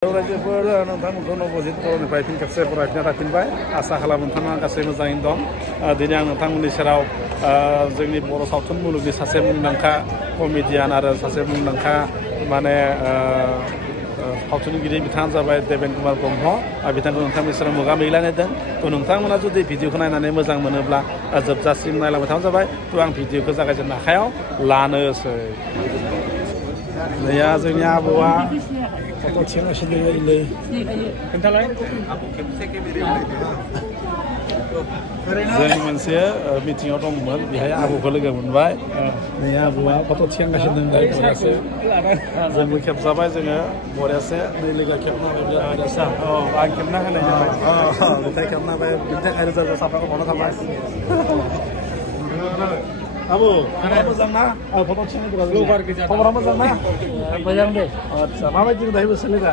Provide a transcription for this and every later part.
रायजोफोर नोंथांमोनखौ नबजित बर'निफ्राय फिन खेबसे बरायफिनना थाफिनबाय आसा खालामो नोंथांमोना गासै मोजाङैनो दं दिनै आं नोंथांमोननि सेराव जोंनि बर' सावथुन मुलुगनि सासे मुंदांखा कमेडियान आरो सासे मुंदांखा माने सावथुनगिरि बिथाङानो जाबाय देबेन कुमार ब्रह्म बिथांखौ नोंथांमोननि सेराव मोगा मोगि लायनायदों नोंथांमोना जुदि भिडिअखौ नायनानै मोजां मोनोब्ला जोबजासिम नायलांबाय थाबानो जाबाय आं भिडिअखौ जागायजेननो आखायाव लानोसै नैया जोंनि आबौआ फट' थिखांगासिनो ओरै खोन्थालाय जों मोनसे मिटिङाव दंमोन बेहाय आबौखौ लोगो मोनबाय नै आबौआ फट' थिखांगासिनो दंलाय बरियासे जोंबो खेबजाबाय जोङो बरियासे नै लोगो खेबना होबाय बरियासे आं खेबना होनाय जाबाय मेथाइ खेबना होबाय बिनि थाखाय रोजा रोजा साबायखर बावना थाबाय Abu, moजां ना? फट' थिखांनो खबरा मोजां ना? मोजां दे। आदसा माबायदि दायो सोलिगा?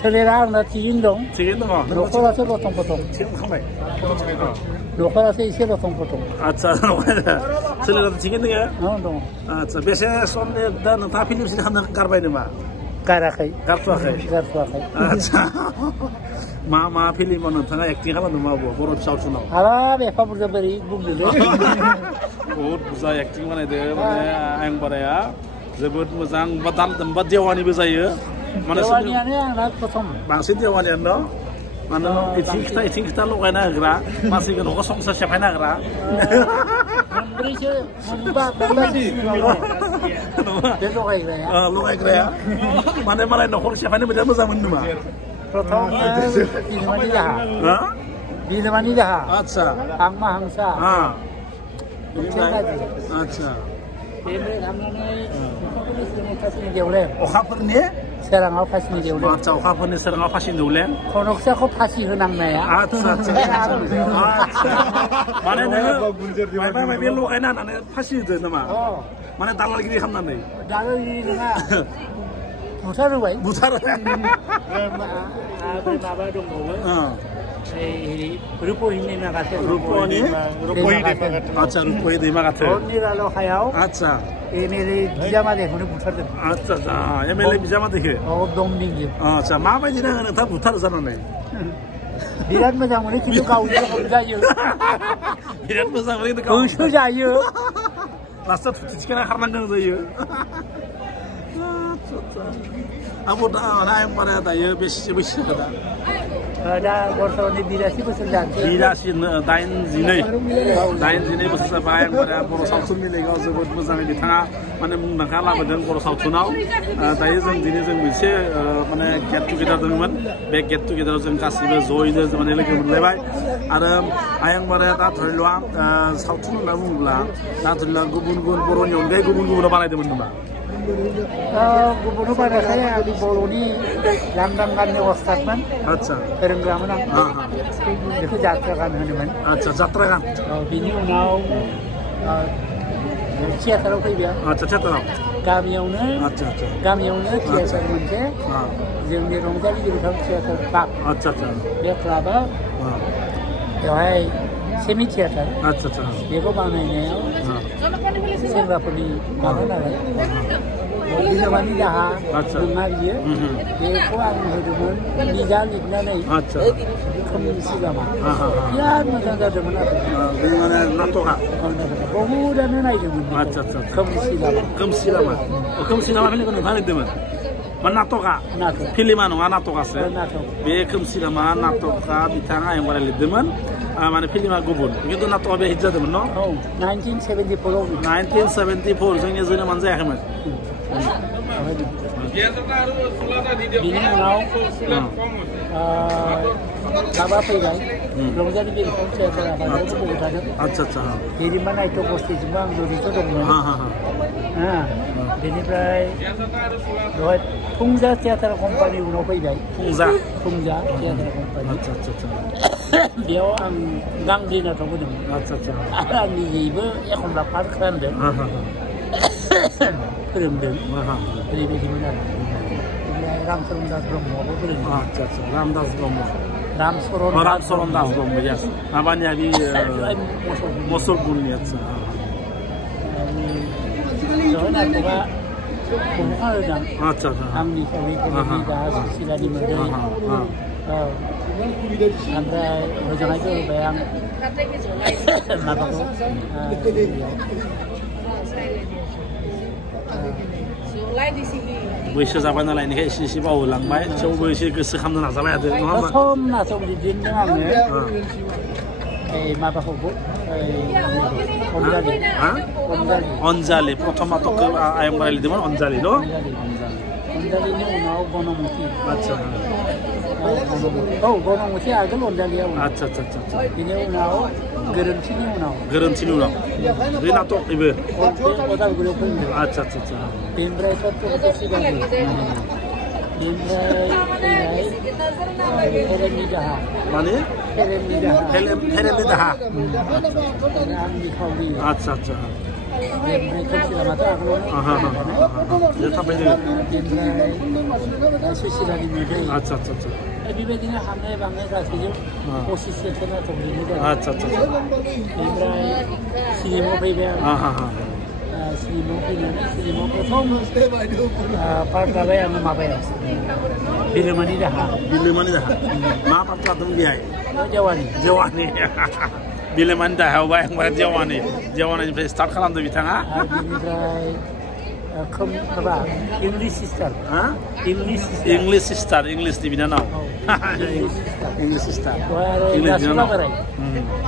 सोलिगा आंना थिगैनो दं। थिगैनो दङ। न'खरासो लथं फथं। थिखांबाय। न'खरासो एसे लथं फथं। आदसा सोलिगा थिगैनो दङ? दङ। आदसा बेसे समनि दा नोंथाङा फिल्म सिनेमा खालामनो गारबाय नामा? गाराखै। गारथ'वाखै? गारथ'वाखै। आदसा मा फिल्माव नोंथाङा एक्टिं खालामदों मा बर' सावथुनाव? हाबाब एफा बुरजा बोरै बुंदोलै। बहुद बुरजा एक्टिं बानायदों माने आं बाराया जोबोद मोजां बा देवानिबो जायो माने देवानियानो आंना प्रथम बांसिन देवानियानो दं माने इथिं खिथा लगायना होग्रा मानसिखौ न'खर संसार सेफायना होग्रा मोनब्रैसो मोनबा बे लगायग्राया माने मालाय न'खर सेफायनो बिराद मोजां मोनो नामा प्रथम बिलोमानि जाहा बिलोमानि जाहा आदसा हांमा हांसा आदसा बेनिफ्राय थांनानै फासिनि देवलें अखाफोरनि सोराङाव फासिनि देवलें आदसा अखाफोरनि सोराङाव फासिनि देवलें खनकसाखौ फासि होनांनाया आदसा माने नोङो माबा माबि लगायना होनानै फासि होदो नामा माने दालालगिरि खालामनानै दालालगिरि नङा बुथारबाय माबा दंबावो रुपहि दैमागाथो आदसा रुपहि दैमागाथो निरालहायाव आदसा एमएलए बिजामादैखौनो बुथारदों आदसा एमएलए बिजामादैखो दमदिंजों आदसा माबायदि नाङो नोंथाङा बुथार जानानै बिराद मोजां मोनो खिन्थु गावजों हमजायो बिराद मोजां मोनो खिन्थु होसो जायो लास्टआव थुथि थिखांना खारनांगौ जायो आबौ दा आं बारा दायो बेसेसो बैसो दा बर्थमाननि 82 बोसोर जानोसै 82 बोसोर जाबाय आं बारा बर' सावथुन मुलुगाव जोबोद मोजाङै बिथाङा माने मुंदांखा लाबोदों बर' सावथुनाव दायो जों दिनै जों मोनसे माने गेट टुगेदार दंमोन बे गेट टुगेदाराव जों गासिबो जयैनो माने लोगो मोनलायबाय आरो आं बारा दा धरिल'आ सावथुन होनना बुङोब्ला दा धरिल'आ गुबुन गुबुन बर'नि अनगायै गुबुनाव बानायदोंमोन नामा गुबुनाव बानायाखै आं बर'नि लांदां गाननि अस्थादमोन आदसा फोरोंग्रामोन आं बेखौ जात्रा गान होनोमोन आदसा जात्रा गान बिनि उनाव थियेटाराव फैबाय आदसा थियेटाराव गामियावनो थियेटार मोनसे जोंनि रंजालि गिरिखां थियेटार क्लाब बे क्लाबा बेवहाय सेमि थियेटार बेखौ बानायनायाव सेंग्राफोरनि माबा नालाय बिलोमानि जाहा नङा बियो बेखौ आं होदोंमोन निजा लिरनानै खोमसि लामा बिराद मोजां जादोंमोन आरो बहुदानो नायदोंमोन खोमसि लामा फिल्मखौ नोंथाङा लिरदोंमोन मा नाटका फिल्मा नङा नाटकासो बे खोमसि लामा नाटका बिथाङा आं बारा लिरदोंमोन माने फिल्मा गुबुन खिन्थु नाटका बे हिट जादोंमोन न 1974 जोंनि जोनोमानो जायाखैमोन बिनि उनाव माबा फैबाय रंजालि गिरिखां थियेटार आफादाव फैबाय थादों आदसा हिरिम्बा नाट्य गस्थिजोंबो आं जड़ित दंमोन बेनिफ्राय बेवहाय फुंजा थियेटार कम्पानि उनाव फैबाय फुंजा थियेटार कम्पानि बेयाव आं गांग्रि नाटक होदोंमोन आरो आं निजेबो एखनब्ला पार्ट खालामदों फोरोंदों ओरैबायदिमोन आरो ओमफ्राय रामचरन दास ब्रह्मआबो फोरोंदों रामदास ब्रह्म रामचरन दास ब्रह्म yes माबानिया बे मसलपुरनि आदसा 공부하려면 아무리 저희 다 시간이면은 Andra jangan aja bayang apa tuh बैसो जाबाय नालाय इनिखाय एसे एसे बावलांबाय थेवबो एसे गोसो खालामनो नाजाबाय थादों नङा होमबा सम नासम दिनदों आङो माबाखौ अनजालि प्रथमातखौ आयं रायलायदोंमोन अनजालि न' अनजालिनि उनाव गनमुखि आदसा गनमुखि आगोल अनजालिया आदसा बिनि उनाव गोरोन्थिनि उनाव बे नाटक बेबो अदालगुरियाव फैदों आदसा बेनिफ्राय बेनिफ्राय फेरेमनि दाहा माने फेरेमनि दाहा आंनि खावरि आदसा बेनिफ्राय खोमसि लामाथ' आगोलावनो बेनिफ्राय सुसिलानि मोदै आदसा बेबायदिनो हामनाय बांनाय गासैजों 25 सेन्टार नाटक लिरनाय जादों आदसा बेनिफ्राय सिनेमायाव फैबाय सिनेमायाव फैनानै सिनेमायाव प्रथम पार्ट लाबाय आङो माबायाव बिलोमानि दाहा मा पार्ट लादों बेहाय देवानि बिलोमानि दाहायावबा एखबारे देवानिनिफ्राय स्टार्ट खालामदों बिथाङा बेनिफ्राय माबा इंलिश सिस्टार इंलिशनि बिनानाव इंलिश सिस्टार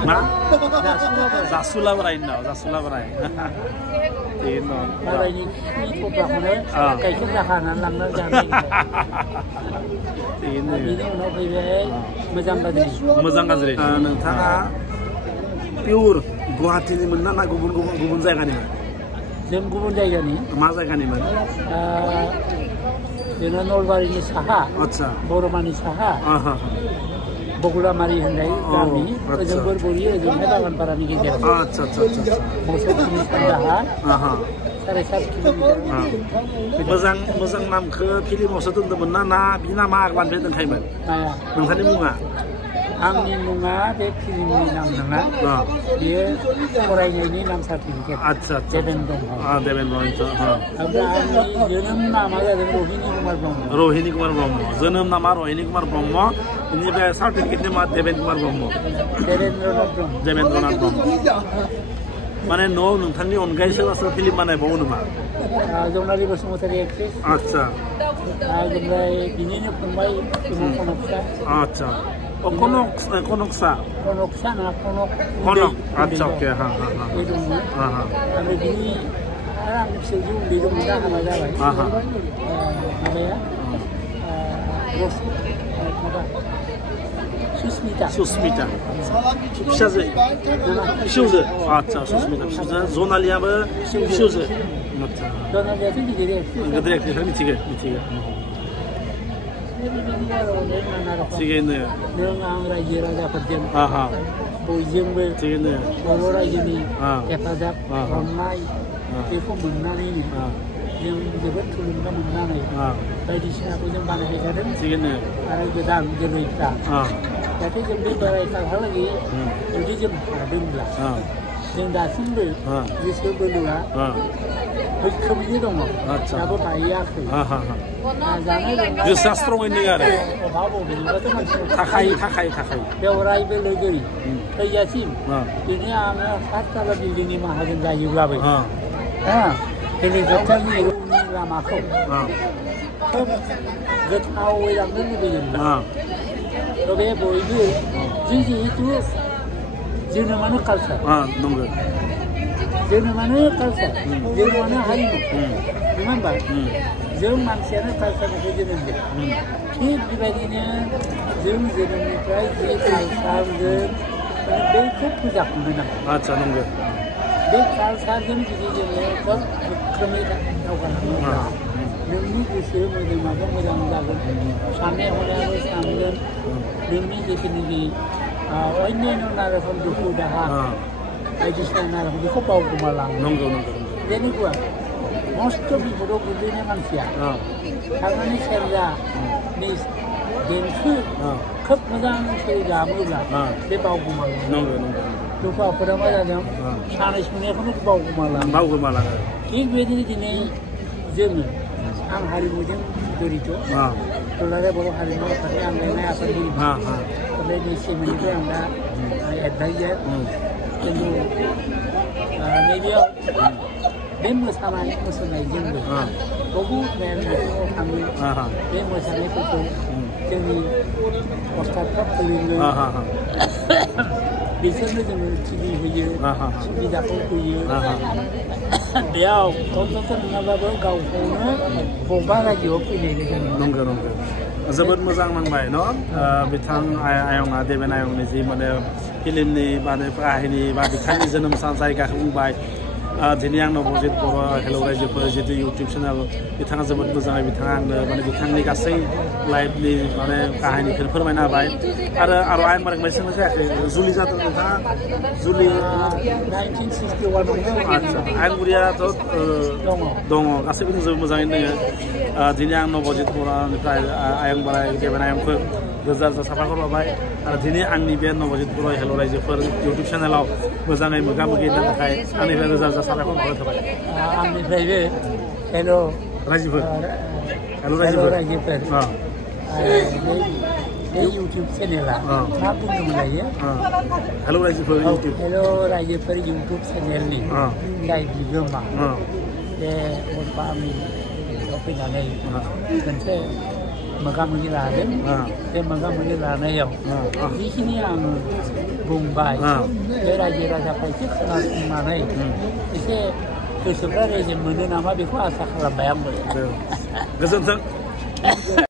मा जासुला बोराय मालायनि थफ्लाखौनो गाइखेर दाखा होनानै लांनानै जानाय बिनि उनाव फैबाय मोजां गाज्रि नोंथाङा पियर गुवाहाटीनिमोन ना गुबुन जायगानिमोन जों गुबुन जायगानि मा जायगानिमोन जोंना नलबारिनि साहा बरमानि साहा बगुलामारि होननाय गामि ओजों बोरबरि ओजोंहाय बागानपारानि गेजेराव मोसौनि सानजाहा 7.5 किल'मिटार मोजां नामखौ फिल्मावसो दोनदोंमोन ना बि नामा आगोलनिफ्राय दोनखायोमोन नोंथांनि मुङा आंनि मुङा बे फिल्मनि नाम नङा बेयो फरायनायनि नाम सार्टिफिकेट देबेन ब्रह्म ओमफ्राय आंनि जोनोम नामा जादों रहिनि कुमार ब्रह्म जोनोम नामा रहिनि कुमार ब्रह्म बेनिफ्राय सार्टिफिकेटनि मा देबेन कुमार ब्रह्म देबेन्द्रनाथ ब्रह्म माने न'आव नोंथांनि अनगायै सोरबा सोरबा फिल्म बानायबावो नामा जनालि बसुमतारी एक्ट्रेस आदसा ओमफ्राय बिनिनो फंबाय कनकसा आदसा कनकसा ना कनक आदसा अके बे दंमोन ओमफ्राय बिनि आरो आंनि फिसाजो उन्दै दंमोन दा हाबा जाबाय माबाया माबा सुस्मिता फिसौजो आदसा सुस्मिता फिसौजो जनालियाबो फिसौजो जनालियाथ' गिदिर एक्ट्रेस मिथिगो थिगैनो नों आं रायजो राजाफोरजों बयजोंबो बर' रायजोनि हेफाजाब अननाय बेखौ मोननानैनो जों जोबोद थुलुंगा मोननानै बायदिसिनाखौ जों बानायबाय थादों आरो गोदान जोलैफ्रा जाहाथे जों बे बोरायखाहालागै जुदि जों हादोंब्ला जों दासिमबो गोसो बोलोआ मैखोमैनो दङ दाबो बायाखै जानाय गोसोआ स्ट्रङैनो आरो अभाब अबेनिबाथ' मानसिनाव थाखायो बेयाव रायबो लोगोरि थैजासिम दिनै आङो 7 ताला बिल्डिंनि माहाजोन जायोब्लाबो हेलिकप्टारनि लामाखौ खोब गोथावै लांनो लुबैयोब्ला बे बयबो जों जिहेतु जोनोमानो कालचार नंगौ जोनोमानो कालचार जोनोमानो हारिमु नङा होमबा जों मानसियानो कालचारनिफ्राय जोनोम जायो थिग बेबायदिनो जों जोनोमनिफ्राय जे कालचारजों बैखौ फोजाखांनो नांगौ आदसा नंगौ बे कालचारजों जुदि जोङो खोब गोख्रोङै दावगालाङोब्ला नोंनि गोसो मोदोमाबो मोजां जागोन साननाय हनायाबो सानगोन नोंनि जिथुनाखि अन्यान्य नारोखोम दुखु दाहा बायदिसिना नारोखोम बेखौ बावगोमालाङो नंगौ जेनेबा मस्त बिपदाव गोग्लैनाय मानसिया थारमाने सेरजानि देंखो खोब मोजां दामोब्ला बे बावगोमालाङो दुखु आफोदा मा जादों सानाय सुनायखौनो बावगोमालाङो थिग बेबायदिनो दिनै जोङो आं हारिमुजों जड़ित दुलाराय बर' हारिमु आफादनि आंलायनाय आफादगिरि बे सिमनिफ्राय आं दा एडभाइजार खिन्थु नैबेयाव बे मोसानाय मुसुरनायजोंबो बहुद मेल मिथिङाव थाङो बे मोसानायफोरखौ जोंनि अस्तादफ्रा फोरोङो बिसोरनो जोङो टिभि होयो सुबिदाखौ होयो बेयाव कन्ट्रक्टर नङाबाबो गावखौनो बबेबा रायजोआव फैनाय लोगो नंगौ नंगौ जोबोद मोजां नांबाय न बिथां आयंआ देबेन आयंनि जि माने फिल्मनि माने काहिनि बा बिथांनि जोनोम सान जायगाखौ बुंबाय दिनै आंनाव नबजित बर' हेलौ रायजोफोर जितु इउटुब चेनेल बिथाङा जोबोद मोजाङै बिथाङा आंनो माने बिथांनि गासै लाइफनि माने काहिनिखौ फोरमायना होबाय आरो आयं बारगनाय सोंनो जायाखै जुलि जादों नोंथाङा जुलि 1961 आदसा आयं बुरियाथ' दङ गासैबो जोबोद मोजाङैनो दोङो दिनै आं नबजित बर'निफ्राय आयं बाराय देबेन आयंखौ रोजा रोजा साबायखर बावबाय आरो दिनै आंनि बे नबजित बर' हेलौ रायजोफोर इउटुब चेनेलाव मोजाङै मोगा मोगि होनो थाखाय आंनिफ्राय रोजा रोजा साबायखर बावनाय थाबाय आंनिफ्रायबो हेलौ रायजोफोर बे इउटुब चेनेला मा बुंदोंमोन लायो हेलौ रायजोफोर इउटुब चेनेलनि जाय बिगोमा बे आंनि फैनानै मोनसे मोगा मोगि लादों बे मोगा मोगि लानायाव जिखिनि आङो बुंबाय बे रायजो राजाफ्रा एसे खोनासंनानै एसे गोसोफ्रा रेजें मोनो नामा बेखौ आसा खालामबाय आंबो गोजोन्थों